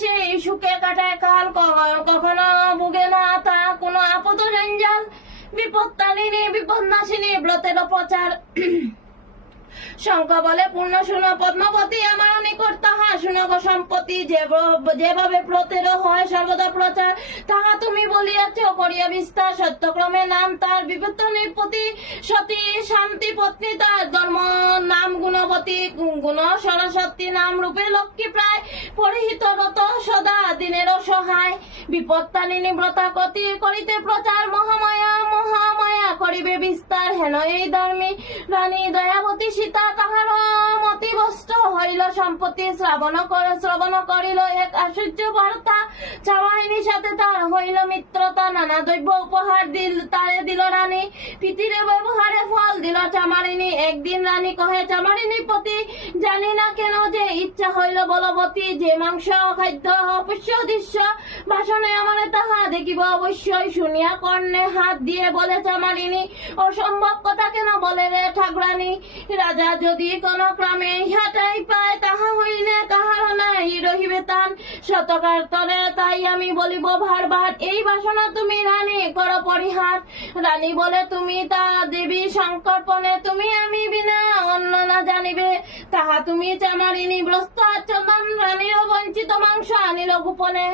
সেই সুখে কাটায় কাল, কখনো ভুগে না তা কোনো আপদ জঞ্জাল। বিপত্তারিণী বিপদনাশিনী ব্রতের প্রচার। শঙ্খ বলে পূর্ণ শুন পদ্মাবতী, আমার নিকট তাহা শুনব সম্পত্তি। যেভাবে ব্রতের হয় সর্বদা প্রচার, তাহা তুমি বলিয়াছ করিয়া বিস্তার। সত্যক্রমে নাম তার বিপত্ত নিপতি, সতী শান্তি পত্নী তার। ধর্ম নাম গুণবতী, গুণ সরস্বতী নাম রূপে লক্ষ্মী প্রায়। পরিহিত রত সদা দিনের সহায়, বিপত্তারিণী ব্রতা কতি করিতে প্রচার। মহামায়া মহামায়া করিবে বিস্তার, হেন এই ধর্মী রানী দয়াবতী সীতা। তাহার মতি বস্ত্র হইল সম্পত্তি, শ্রবণ করিল এক আশ্চর্য বার্তা। চামারিনীর সাথে তার হইল মিত্রতা, নানা দ্রব্য উপহার তারে দিল রানী। প্রীতির ব্যবহারে ফল দিল চামারিনী। একদিন রানী কহে চামারিনী পতি, জানি না কেন যে ইচ্ছা হইল বলবতী। যে মাংস খাদ্য অবশ্য দৃশ্য, ভাষণে আমারে তাহা দেখিব অবশ্যই। শুনিয়া কর্ণে হাত দিয়ে বলে চামারিনী, অসম্ভব কথা কেন বলে রে ঠাকুরানী। রাজা যদি কোন ক্রমে ইহাটাই পায়, তাহা হইলে কাহার নাই রহিবে তান। শতকার তরে তাই আমি বলিব ভার, এই বাসনা তুমি রানী কর পরিহার। রানী বলে তুমি তা দেবী সংকল্পনে, তুমি আমি বিনা অন্য না জানিবে। তাহা তুমি চামারিনী ব্রস্ত আচ্ছন্ন, রানীর বঞ্চিত মাংস আনিল গোপনে।